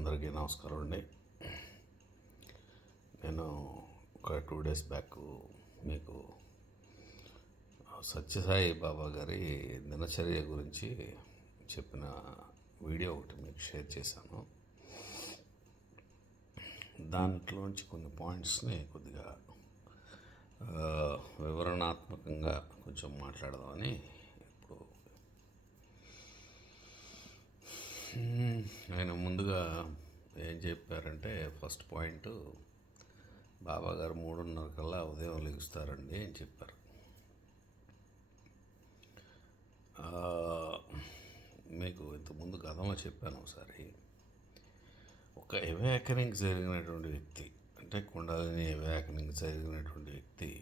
అందరికీ నమస్కారం అండి. నేను ఒక 2 డేస్ బ్యాక్ మీకు సత్యసాయి బాబా గారి దినచర్య గురించి చెప్పిన వీడియో ఒకటి మీకు షేర్ చేశాను. దాంట్లోంచి కొన్ని పాయింట్స్ని కొద్దిగా వివరణాత్మకంగా కొంచెం మాట్లాడదామని ఇప్పుడు ఆయన ముందుగా ఏం చెప్పారంటే, ఫస్ట్ పాయింట్, బాబా గారు 3:30 కల్లా ఉదయం లెగుస్తారండి అని చెప్పారు. మీకు ఇంతకుముందు గతంలో చెప్పాను ఒకసారి. ఒక ఎవాకనింగ్ జరిగినటువంటి వ్యక్తి, అంటే కుండలిని ఎవాకనింగ్ జరిగినటువంటి వ్యక్తి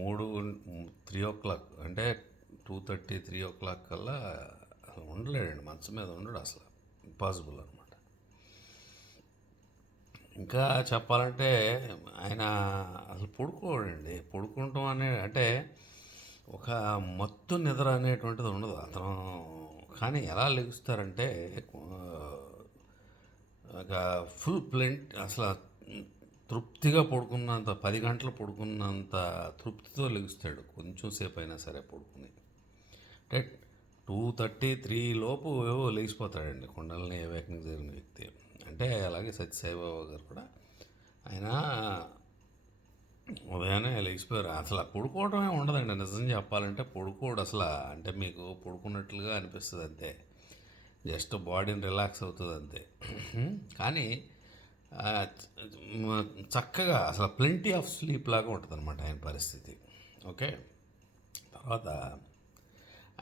3 అంటే 2:30 3 కల్లా అసలు ఉండలేడండి, మంచం మీద ఉండడు, అసలు ఇంపాసిబుల్ అనమాట. ఇంకా చెప్పాలంటే ఆయన అసలు పడుకోడండి. పడుకుంటాం అంటే ఒక మత్తు నిద్ర అనేటువంటిది ఉండదు అతను. కానీ ఎలా లెగుస్తారంటే ఒక ఫుల్ ప్లెంట్, అసలు తృప్తిగా పడుకున్నంత 10 గంటలు పడుకున్నంత తృప్తితో లెగుస్తాడు, కొంచెం సేపు అయినా సరే పడుకుని. అంటే 2:30 3 లోపు లేచిపోతాడండి కుండలిని ఎవాకనింగ్ జరిగిన వ్యక్తి. అంటే అలాగే సత్యసాయిబాబా గారు కూడా ఆయన ఉదయాన్నే లేచిపోయారు. అసలు పడుకోవడమే ఉండదండి, నిజం చెప్పాలంటే పడుకోడు అసలు. అంటే మీకు పడుకున్నట్లుగా అనిపిస్తుంది అంతే, జస్ట్ బాడీని రిలాక్స్ అవుతుంది అంతే. కానీ చక్కగా అసలు ప్లెంటీ ఆఫ్ స్లీప్ లాగా ఉంటుంది అనమాట ఆయన పరిస్థితి. ఓకే, తర్వాత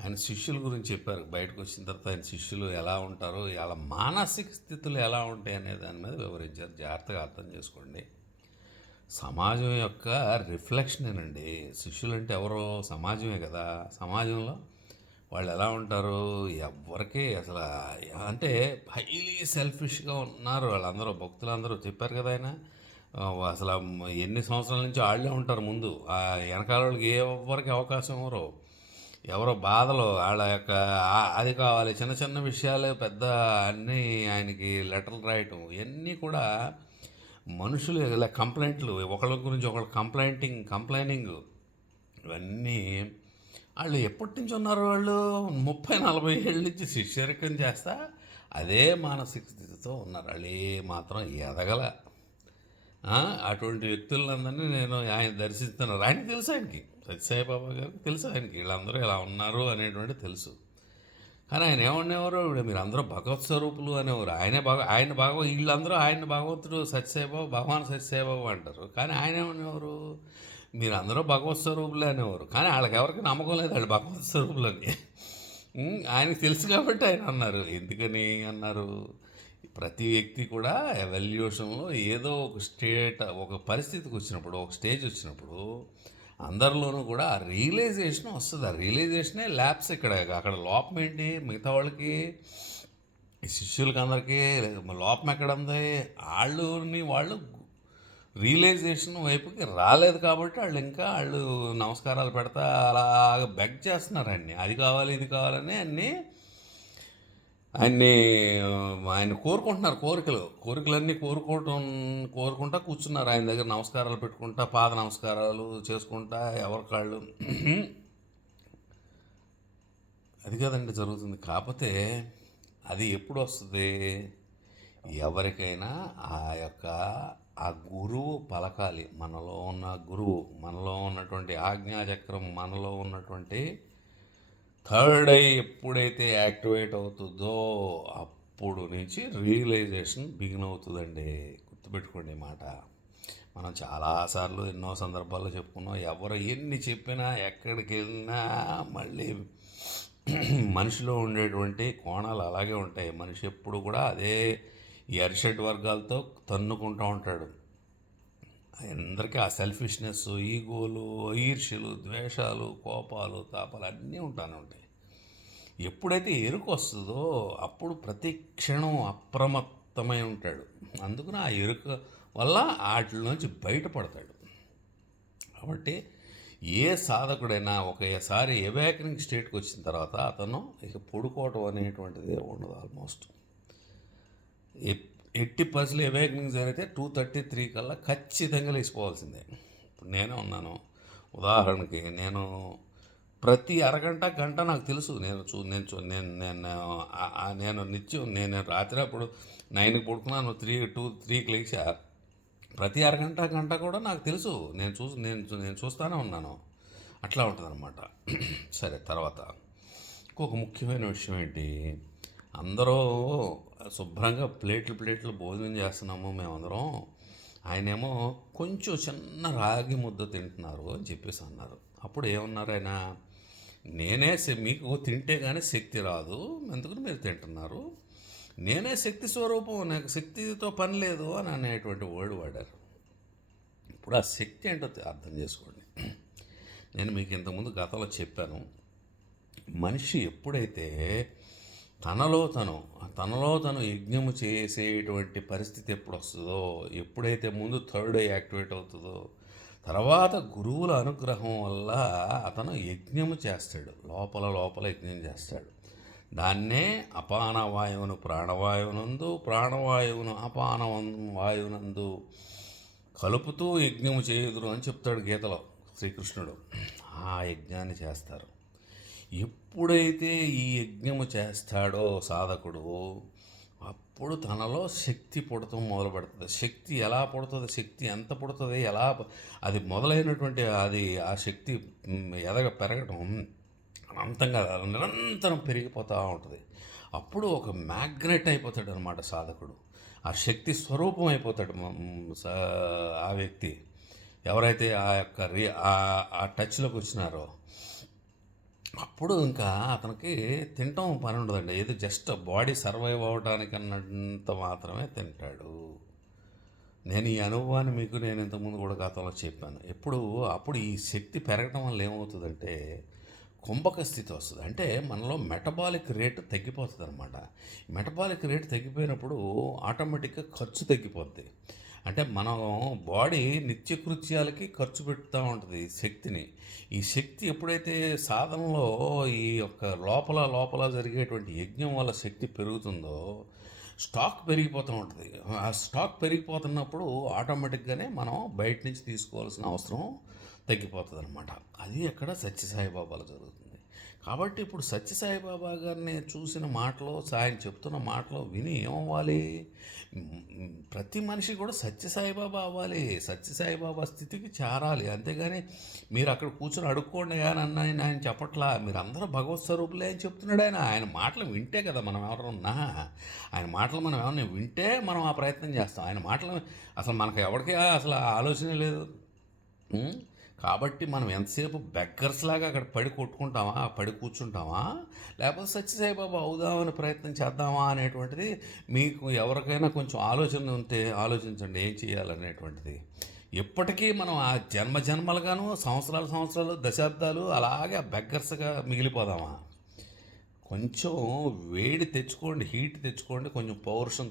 ఆయన శిష్యుల గురించి చెప్పారు. బయటకు వచ్చిన తర్వాత ఆయన శిష్యులు ఎలా ఉంటారో, వాళ్ళ మానసిక స్థితులు ఎలా ఉంటాయి అనే దాని మీద వివరించారు. జాగ్రత్తగా అర్థం చేసుకోండి. సమాజం యొక్క రిఫ్లెక్షనేనండి. శిష్యులు అంటే ఎవరో సమాజమే కదా. సమాజంలో వాళ్ళు ఎలా ఉంటారు, ఎవరికి అసలు అంటే హైలీ సెల్ఫిష్గా ఉన్నారు వాళ్ళందరూ. భక్తులందరూ చెప్పారు కదా ఆయన, అసలు ఎన్ని సంవత్సరాల నుంచి వాళ్ళే ఉంటారు ముందు. వెనకాల వాళ్ళకి ఎవరికి అవకాశం ఎవరో బాధలు వాళ్ళ యొక్క అది కావాలి, చిన్న చిన్న విషయాలు పెద్ద అన్నీ ఆయనకి లెటర్లు రాయటం, ఇవన్నీ కూడా మనుషులు ఇలా కంప్లైంట్లు, ఒకళ్ళ గురించి ఒకళ్ళు కంప్లైనింగ్, ఇవన్నీ వాళ్ళు ఎప్పటి నుంచి ఉన్నారు, వాళ్ళు 30-40 ఏళ్ళ నుంచి శిష్యరికం చేస్తా అదే మానసిక స్థితితో ఉన్నారు. వాళ్ళు మాత్రం ఎదగల. అటువంటి వ్యక్తులందరినీ నేను ఆయన దర్శిస్తున్నాను. ఆయనకి తెలుసు, ఆయనకి సత్యసాయిబాబా గారికి తెలుసు, ఆయనకి వీళ్ళందరూ ఇలా ఉన్నారు అనేటువంటి తెలుసు. కానీ ఆయన ఏమనేవారు, మీరు అందరూ భగవత్ స్వరూపులు అనేవారు. ఆయన వీళ్ళందరూ ఆయన భగవంతుడు సత్యసాయిబాబా, భగవాన్ సత్యసాయిబాబా అంటారు. కానీ ఆయన ఏమనేవారు, మీరు అందరూ భగవత్ స్వరూపులే అనేవారు. కానీ వాళ్ళకి ఎవరికి నమ్మకం లేదు వాళ్ళు భగవత్ స్వరూపులని. ఆయనకు తెలుసు కాబట్టి ఆయన అన్నారు. ఎందుకని అన్నారు, ప్రతి వ్యక్తి కూడా ఎవల్యూషన్లో ఏదో ఒక పరిస్థితికి వచ్చినప్పుడు, ఒక స్టేజ్ వచ్చినప్పుడు అందరిలోనూ కూడా ఆ రియలైజేషన్ వస్తుంది. ఆ రియలైజేషనే ల్యాబ్స్. అక్కడ లోపం ఏంటి, మిగతా వాళ్ళకి శిష్యులకి అందరికీ లోపం ఎక్కడ ఉంది, వాళ్ళు రియలైజేషన్ వైపుకి రాలేదు కాబట్టి వాళ్ళు నమస్కారాలు పెడతా అలాగ బెగ్ చేస్తున్నారు అన్నీ. అది కావాలి ఇది కావాలని ఆయన కోరుకుంటున్నారు. కోరికలన్నీ కోరుకుంటా కూర్చున్నారు ఆయన దగ్గర, నమస్కారాలు పెట్టుకుంటా, పాద నమస్కారాలు చేసుకుంటా ఎవరికాళ్ళు. అది కదండి జరుగుతుంది. కాకపోతే అది ఎప్పుడు వస్తుంది, ఎవరికైనా ఆ గురువు పలకాలి. మనలో ఉన్న గురువు, మనలో ఉన్నటువంటి ఆజ్ఞాచక్రం, మనలో ఉన్నటువంటి థర్డ్ ఐ ఎప్పుడైతే యాక్టివేట్ అవుతుందో అప్పుడు నుంచి రియలైజేషన్ బిగిన్ అవుతుందండి. గుర్తుపెట్టుకోండి ఈ మాట. మనం చాలాసార్లు ఎన్నో సందర్భాల్లో చెప్పుకున్నాం. ఎవరు ఎన్ని చెప్పినా, ఎక్కడికి వెళ్ళినా మళ్ళీ మనిషిలో ఉండేటువంటి కోణాలు అలాగే ఉంటాయి. మనిషి ఎప్పుడు కూడా అదే ఈ అరిషడ్ వర్గాలతో తన్నుకుంటూ ఉంటాడు. అందరికీ ఆ సెల్ఫిష్నెస్, ఈగోలు, ఈర్ష్యలు, ద్వేషాలు, కోపాలు, తాపాలు అన్నీ ఉంటానే ఉంటాయి. ఎప్పుడైతే ఎరుక వస్తుందో అప్పుడు ప్రతి క్షణం అప్రమత్తమై ఉంటాడు. అందుకని ఆ ఎరుక వల్ల వాటిలోంచి బయటపడతాడు. కాబట్టి ఏ సాధకుడైనా ఒకసారి ఎవాకనింగ్ స్టేట్కి వచ్చిన తర్వాత అతను ఇక పడుకోవటం అనేటువంటిది ఉండదు ఆల్మోస్ట్. ఎట్టి పరిస్థితులు ఎవాకనింగ్ జరిగితే 2:33 కల్లా ఖచ్చితంగా లేచిపోవాల్సిందే. ఇప్పుడు నేనే ఉన్నాను, ఉదాహరణకి నేను ప్రతి అరగంట గంట నాకు తెలుసు. నేను నిత్యం నేను రాత్రి అప్పుడు 9కి పడుకున్నాను, 3కి లేచా. ప్రతి అరగంట గంట కూడా నాకు తెలుసు. నేను చూస్తూనే ఉన్నాను. అట్లా ఉంటుందన్నమాట. సరే, తర్వాత ఇంకొక ముఖ్యమైన విషయం ఏంటి, అందరూ శుభ్రంగా ప్లేట్లు భోజనం చేస్తున్నాము మేమందరం, ఆయనేమో కొంచెం చిన్న రాగి ముద్ద తింటున్నారు అని చెప్పేసి అన్నారు. అప్పుడు ఏమన్నారు ఆయన, మీకు తింటే కానీ శక్తి రాదు, ఎందుకని మీరు తింటున్నారు, నేనే శక్తి స్వరూపం, నాకు శక్తితో పని లేదు అని అనేటువంటి వర్డ్ వాడారు. ఇప్పుడు ఆ శక్తి ఏంటో అర్థం చేసుకోండి. నేను మీకు ఇంతకుముందు గతంలో చెప్పాను, మనిషి ఎప్పుడైతే తనలో తను యజ్ఞము చేసేటువంటి పరిస్థితి ఎప్పుడు వస్తుందో, ఎప్పుడైతే ముందు థర్డ్ ఐ యాక్టివేట్ అవుతుందో, తర్వాత గురువుల అనుగ్రహం వల్ల అతను యజ్ఞము చేస్తాడు, లోపల యజ్ఞం చేస్తాడు. దాన్నే అపాన వాయువును ప్రాణవాయువునందు, ప్రాణవాయువును అపాన వాయువునందు కలుపుతూ యజ్ఞము చేయుదురు అని చెప్తాడు గీతలో శ్రీకృష్ణుడు. ఆ యజ్ఞాన్ని చేస్తారు. ఎప్పుడైతే ఈ యజ్ఞము చేస్తాడో సాధకుడు, అప్పుడు తనలో శక్తి పుడతాం మొదలు పెడుతుంది. శక్తి ఎలా పుడుతుంది, శక్తి ఎంత పుడుతుంది, అది మొదలైనటువంటి ఆ శక్తి పెరగడం అనంతంగా నిరంతరం పెరిగిపోతూ ఉంటుంది. అప్పుడు ఒక మ్యాగ్నెట్ అయిపోతాడు అనమాట సాధకుడు. ఆ శక్తి స్వరూపం అయిపోతాడు ఆ వ్యక్తి, ఎవరైతే ఆ యొక్క ఆ టచ్లోకి వచ్చినారో. అప్పుడు ఇంకా అతనికి తినటం పని ఉండదండి, ఏదో జస్ట్ బాడీ సర్వైవ్ అవ్వడానికి అన్నంత మాత్రమే తింటాడు. నేను ఈ అనుభవాన్ని నేను ఇంతకుముందు కూడా గతంలో చెప్పాను. అప్పుడు ఈ శక్తి పెరగడం వల్ల ఏమవుతుందంటే కుంభక స్థితి వస్తుంది. అంటే మనలో మెటబాలిక్ రేటు తగ్గిపోతుంది అనమాట. మెటబాలిక్ రేటు తగ్గిపోయినప్పుడు ఆటోమేటిక్గా ఖర్చు తగ్గిపోద్ది. అంటే మనం బాడీ నిత్యకృత్యాలకి ఖర్చు పెడుతూ ఉంటుంది శక్తిని. ఈ శక్తి ఎప్పుడైతే సాధనలో ఈ యొక్క లోపల జరిగేటువంటి యజ్ఞం వల్ల శక్తి పెరుగుతుందో స్టాక్ పెరిగిపోతూ ఉంటుంది. ఆ స్టాక్ పెరిగిపోతున్నప్పుడు ఆటోమేటిక్గానే మనం బయట నుంచి తీసుకోవాల్సిన అవసరం తగ్గిపోతుంది అనమాట. అది అక్కడ సత్యసాయిబాబాలో జరుగుతుంది. కాబట్టి ఇప్పుడు సత్యసాయిబాబా గారిని చూసిన మాటలో, ఆయన చెప్తున్న మాటలో విని ఏమవ్వాలి, ప్రతి మనిషి కూడా సత్యసాయిబాబా అవ్వాలి, సత్యసాయిబాబా స్థితికి చేరాలి. అంతేగాని మీరు అక్కడ కూర్చొని అడుక్కోండి అని ఆయన చెప్పట్లా. మీరు అందరూ భగవత్ స్వరూపులే అని చెప్తున్నాడు ఆయన. ఆయన మాటలు వింటే కదా మనం ఎవరన్నా, ఆయన మాటలు మనం ఏమన్నా వింటే మనం ఆ ప్రయత్నం చేస్తాం. ఆయన మాటలు అసలు మనకు ఎవరికి అసలు ఆలోచన లేదు. కాబట్టి మనం ఎంతసేపు బెగ్గర్స్ లాగా అక్కడ పడి కూర్చుంటామా, లేకపోతే సత్యసాయిబాబా అవుదామని ప్రయత్నం చేద్దామా అనేటువంటిది మీకు ఎవరికైనా కొంచెం ఆలోచన ఉంటే ఆలోచించండి ఏం చేయాలనేటువంటిది. ఎప్పటికీ మనం ఆ జన్మలుగాను సంవత్సరాలు దశాబ్దాలు అలాగే బెగ్గర్స్గా మిగిలిపోదామా? కొంచెం వేడి తెచ్చుకోండి, హీట్ తెచ్చుకోండి, కొంచెం పౌరుషం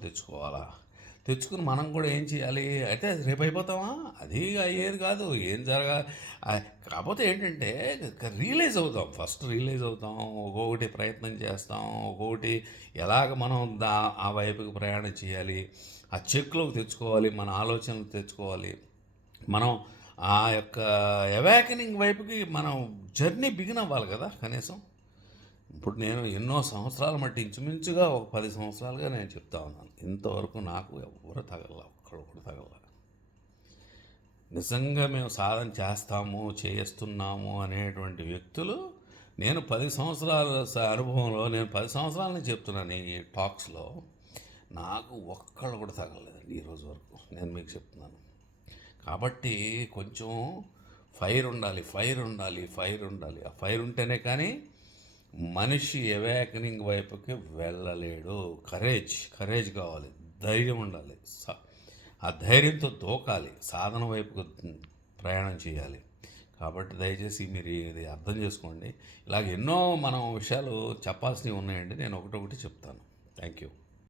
తెచ్చుకుని మనం కూడా ఏం చేయాలి, అయితే రేపు అయిపోతామా, అది అయ్యేది కాదు, ఏం కాకపోతే ఏంటంటే ఫస్ట్ రియలైజ్ అవుతాం, ఒక్కొక్కటి ప్రయత్నం చేస్తాం, ఒక్కొక్కటి ఎలాగ మనం ఆ వైపుకి ప్రయాణం చేయాలి, ఆ చెక్లోకి తెచ్చుకోవాలి, మన ఆలోచనలు తెచ్చుకోవాలి, మనం ఆ యొక్క అవేకనింగ్ వైపుకి మనం జర్నీ బిగిన్ అవ్వాలి కదా కనీసం. ఇప్పుడు నేను ఎన్నో సంవత్సరాల మట్టి ఇంచుమించుగా ఒక 10 సంవత్సరాలుగా నేను చెప్తా ఉన్నాను, ఇంతవరకు నాకు ఎవరు ఒక్కడు కూడా తగల. నిజంగా మేము సాధన చేస్తున్నాము అనేటువంటి వ్యక్తులు నేను 10 సంవత్సరాల అనుభవంలో, నేను 10 సంవత్సరాల నుంచి చెప్తున్నాను ఈ టాక్స్లో, నాకు ఒక్కడు కూడా తగలలేదండి ఈరోజు వరకు, నేను మీకు చెప్తున్నాను. కాబట్టి కొంచెం ఫైర్ ఉండాలి. ఆ ఫైర్ ఉంటేనే కానీ మనిషి అవేకనింగ్ వైపుకి వెళ్ళలేడు. కరేజ్ కావాలి, ధైర్యం ఉండాలి. ఆ ధైర్యంతో దూకాలి, సాధన వైపుకు ప్రయాణం చేయాలి. కాబట్టి దయచేసి మీరు ఇది అర్థం చేసుకోండి. ఇలాగ ఎన్నో మనం విషయాలు చెప్పాల్సినవి ఉన్నాయండి, నేను ఒకటొకటి చెప్తాను. Thank you.